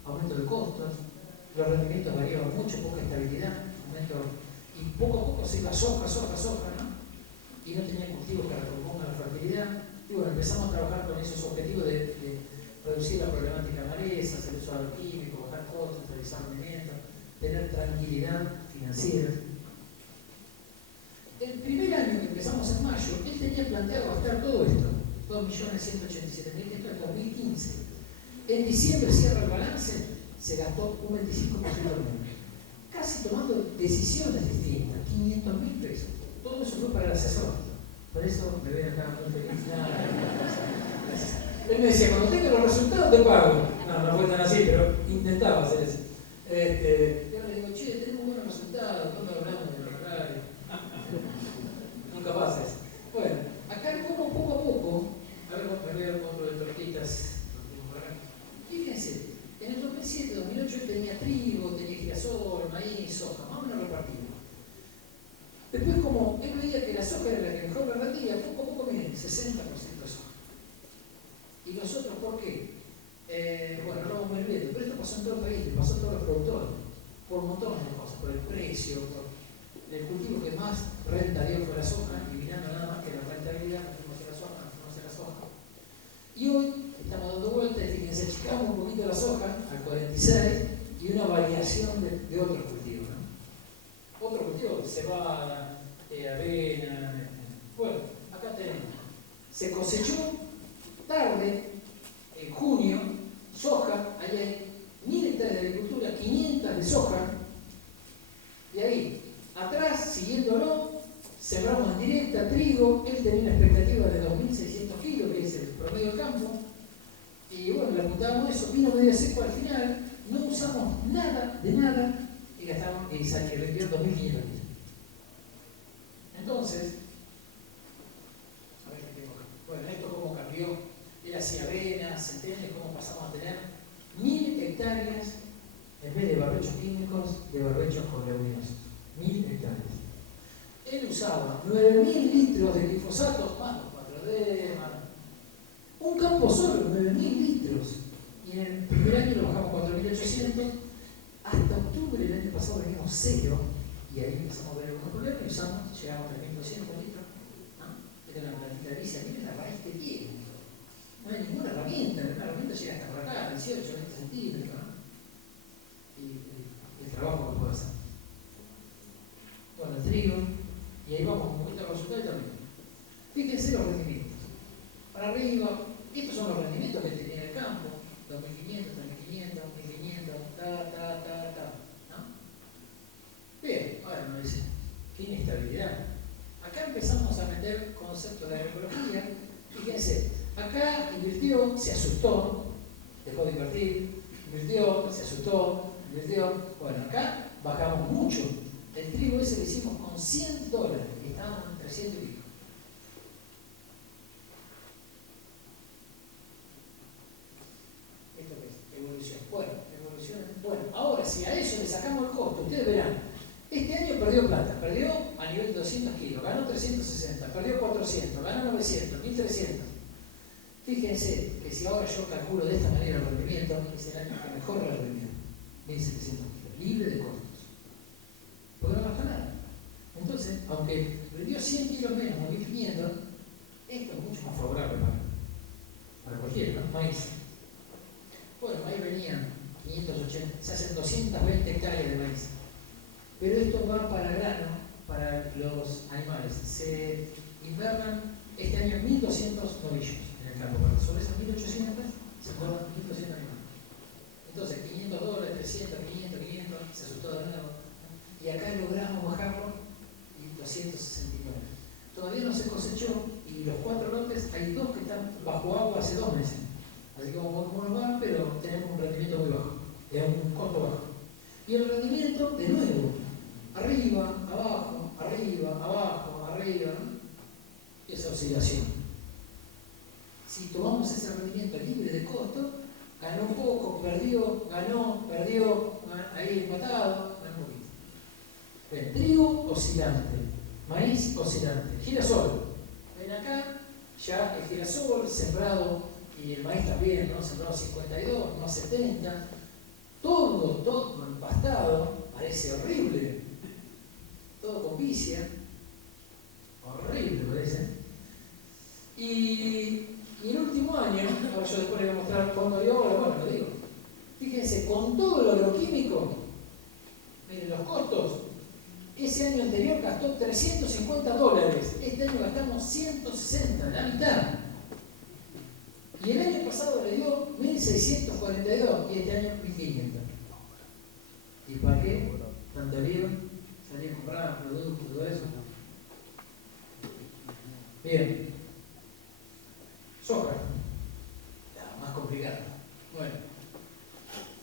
aumento de costos, los rendimientos variaban mucho, poca estabilidad, aumento, y poco a poco se iba soja, ¿no? Y no tenía cultivos que recompongan la fertilidad. Y bueno, empezamos a trabajar con esos objetivos de reducir la problemática de malezas, el uso de químicos, bajar costos, realizar rendimientos, tener tranquilidad financiera. El primer año que empezamos en mayo, él tenía planteado gastar todo esto, 2.187.000, esto es 2015. En diciembre cierra el balance, se gastó un 25% menos. Casi tomando decisiones distintas, 500.000 pesos. Todo eso fue para el asesor. Por eso me ven acá muy feliz. Él me decía, cuando tenga los resultados te pago. No fue tan así, pero intentaba hacer eso. Yo le digo, che, tenemos buenos resultados, ¿cuándo hablamos de los horarios? Nunca pasa eso. Bueno, acá como poco a poco, a ver, me voy a dar otro de tortitas. Fíjense, en el 2007, 2008 él tenía trigo, tenía girasol, maíz, soja, más o menos repartido. Después, como él veía que la soja era la que mejor me rendía, poco a poco, miren, 60% soja. ¿Y nosotros por qué? Bueno, no vamos a ir viendo, pero esto pasó en todo el país, pasó en todos los productores, por montones de cosas, por el precio, por el cultivo que más renta dio fue la soja, y mirando nada más que la rentabilidad, no fuimos a la soja, no fuimos a la soja. Y hoy estamos dando vueltas, y fíjense, achicamos un poquito la soja al 46 y una variación de otros cultivos, ¿no? Otro cultivo, cebada, avena, bueno, acá tenemos. Se cosechó tarde, en junio, soja, ahí hay 1.000 hectáreas de agricultura, 500 de soja, y ahí, atrás, siguiéndolo, sembramos en directa trigo, él tenía una expectativa de 2.600 kilos, que es el promedio del campo, y bueno, le apuntábamos eso, vino medio seco al final, no usamos nada de nada, y gastamos, y vendió 2.500 kilos. Entonces, a ver qué tengo acá. Bueno, esto cómo cambió, él hacía avena, centenes, cómo pasamos a tener 1.000 hectáreas, en vez de barbechos químicos, de barbechos con leguminosos. 1.000 hectáreas. Él usaba 9.000 litros de glifosato, más los 4D, más. Un campo solo, 9.000 litros. Y en el primer año lo bajamos a 4.800. Hasta octubre del año pasado veníamos 0. Y ahí empezamos a ver algunos problemas y usamos, llegamos a 3.200 litros. Era una plantita lisa, miren la raíz que tiene. No hay ninguna herramienta, la herramienta llega hasta por acá, 18, 20 centímetros, ¿no? Y el trabajo que puede hacer. Bueno, el trigo, y ahí vamos un poquito al resultado también. Fíjense los rendimientos. Para arriba, estos son los rendimientos que tenía el campo, 2.500, 3.500, 1.500, ¿no? Bien, ahora nos dice, qué inestabilidad. Acá empezamos a meter conceptos de agroecología. Fíjense, acá invirtió, se asustó, dejó de invertir, invirtió, se asustó, invirtió. Bueno, acá bajamos mucho. El trigo ese lo hicimos con $100 y estábamos en 300 y pico. ¿Esto qué es? Evolución. Bueno, ahora si a eso le sacamos el costo, ustedes verán, este año perdió plata, perdió a nivel de 200 kilos, ganó 360, perdió 400, ganó 900, 1300. Fíjense que si ahora yo calculo de esta manera el rendimiento, es el año que mejor el rendimiento, 1700 kilos, libre de costos. Porque no gastó nada. Entonces, aunque vendió 100 kilos menos o 1500, esto es mucho más favorable para cualquiera, ¿no? Maíz. Bueno, maíz venía 580, se hacen 220 hectáreas de maíz. Pero esto va para grano, para los animales. Se invernan este año 1200 novillos en el campo. Sobre esas 1800 se forman 1200 animales. Entonces, $500, 300, 500, se asustó de nuevo. Y acá logramos bajarlo y 269. Todavía no se cosechó y los 4 lotes, hay 2 que están bajo agua hace 2 meses. Así que como nos van, pero tenemos un rendimiento muy bajo, es un costo bajo. Y el rendimiento, de nuevo, arriba, abajo, arriba, abajo, arriba, ¿no? Esa oscilación. Si tomamos ese rendimiento libre de costo, ganó un poco, perdió, ganó, perdió, ahí empatado, ganó un poquito. Ven, trigo oscilante, maíz oscilante, girasol. Ven acá, ya el girasol sembrado, y el maíz también, ¿no? Sembrado 52, no 70, todo empastado, parece horrible, todo con vicia, horrible parece. Y el último año, ahora yo después les voy a mostrar cuándo dio, ahora bueno, lo digo. Fíjense, con todo lo agroquímico, miren los costos, ese año anterior gastó $350, este año gastamos 160, la mitad. Y el año pasado le dio 1.642 y este año 1.500. ¿Y para qué? Tanto lío, salir a comprar productos, todo eso. Bien. Soja. La más complicada. Bueno.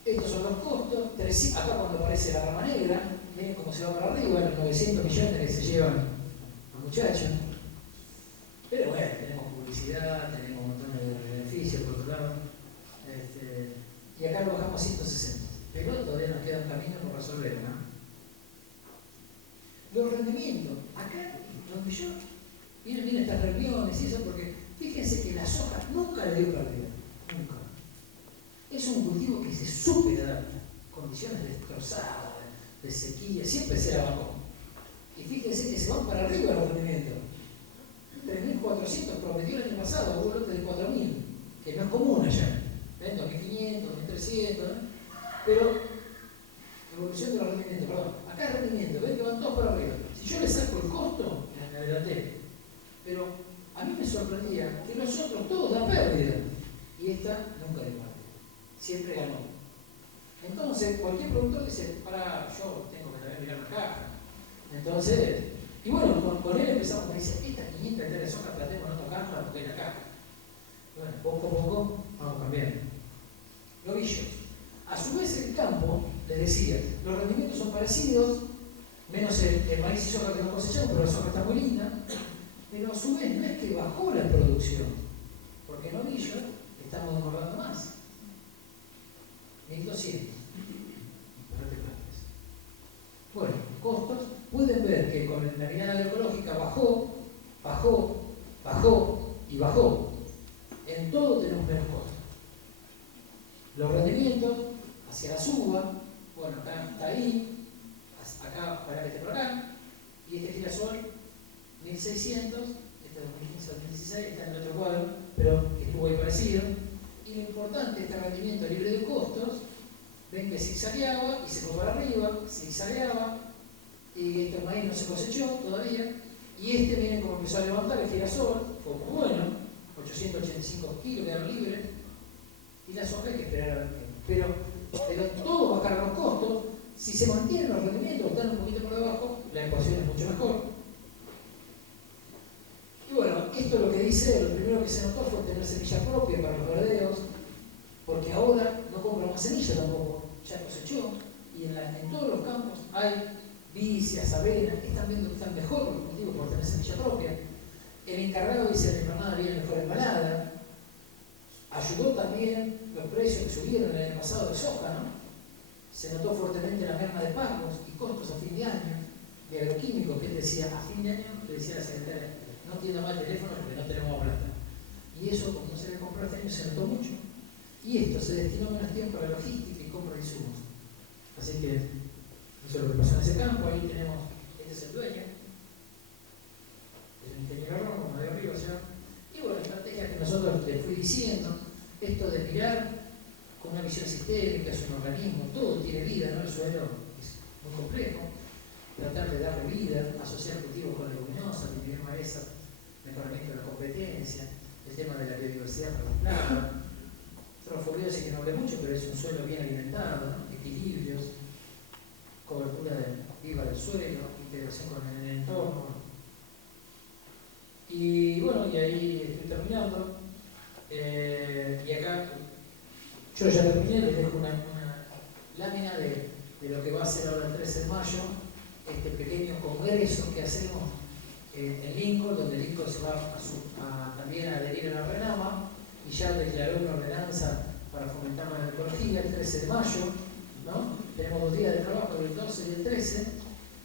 Estos son los costos. Acá cuando aparece la rama negra, miren cómo se va para arriba, los 900 millones que se llevan los muchachos. Pero bueno, tenemos publicidad, tenemos un montón de beneficios por otro lado. Y acá lo bajamos a 160. Pero todavía nos queda un camino por resolver, ¿no? Los rendimientos. Acá, donde yo. Miren estas reuniones y eso, porque fíjense que la soja nunca le dio pérdida. Nunca. Es un cultivo que se superadapta. Condiciones destrozadas, de sequía, siempre se la bajó. Y fíjense que se van para arriba los rendimientos. 3.400 prometió el año pasado, hubo lote de 4.000, que no es común allá. ¿Ven? 2.500, 2.300, ¿no? Pero, evolución de los rendimientos, perdón. Acá el rendimiento, ven que van todos para arriba. Si yo le saco el costo, me adelanté. Pero a mí me sorprendía que los otros todos dan pérdida. Y esta nunca dio pérdida. Siempre ganó. Entonces, cualquier productor dice, para, yo tengo que también mirar la caja. Entonces, y bueno, con él empezamos, me dice, estas 500 hectáreas de soja tratemos en otra caja porque hay la caja. Bueno, poco a poco vamos cambiando. Novillos. A su vez el campo, les decía, los rendimientos son parecidos, menos el maíz y soja que no cosechamos, pero la soja está muy linda. Pero a su vez no es que bajó la producción, porque en novillo estamos demorando más. 1.200. Bueno, costos. Pueden ver que con la mirada agroecológica bajó y bajó. En todo tenemos menos costos. Los rendimientos hacia la suba, bueno, acá está ahí, acá para que esté por acá, y este girasol 1.600, este 2015-2016 está en el otro cuadro, pero estuvo ahí parecido. Y lo importante, este rendimiento libre de costos, ven que zigzagueaba y se fue para arriba, zigzagueaba, y este maíz no se cosechó todavía, y este miren cómo empezó a levantar el girasol, fue muy bueno, 885 kilos quedaron libres, y la soja hay que esperar a ver qué. Pero todos bajaron los costos, si se mantienen los rendimientos o están un poquito por debajo, la ecuación es mucho mejor. Y bueno, esto es lo que dice, lo primero primero que se notó fue tener semilla propia para los verdeos, porque ahora no compran más semilla tampoco, ya cosechó, y en todos los campos hay vicias, avena, están viendo que están mejor los cultivos por tener semilla propia. El encargado dice: la empanada viene mejor embalada. Ayudó también los precios que subieron el año pasado de soja, ¿no? Se notó fuertemente la merma de pagos y costos a fin de año, de agroquímicos, que él decía, a fin de año, le decía a la secretaria, no atienda más el teléfono porque no tenemos plata. Y eso, como no se le compró este año, se notó mucho. Y esto se destinó menos tiempo a la logística y compra de insumos. Así que eso es lo que pasó en ese campo. Ahí tenemos, este es el dueño, es un ingeniero agrónomo, como de arriba, ¿sí? Y bueno, estrategias que nosotros les fui diciendo, esto de mirar con una visión sistémica, es un organismo, todo tiene vida, ¿no? El suelo es muy complejo, tratar de darle vida, asociar cultivos con leguminosas, disminuir maleza, mejoramiento de la competencia, el tema de la biodiversidad para las plagas. Trofobiosis, que no hablé mucho, pero es un suelo bien alimentado, ¿no? Equilibrios, cobertura viva del suelo, integración con el entorno. Y bueno, y ahí estoy terminando. Y acá yo ya terminé, les dejo una lámina de lo que va a ser ahora el 13 de mayo, este pequeño congreso que hacemos en Lincoln, donde Lincoln se va también a adherir a la RENAMA, y ya declaró una ordenanza para fomentar la agroecología el 13 de mayo, ¿no? Tenemos 2 días de trabajo, el 12 y el 13,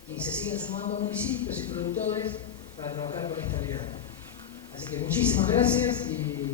y se siguen sumando municipios y productores para trabajar con esta mirada. Así que muchísimas gracias y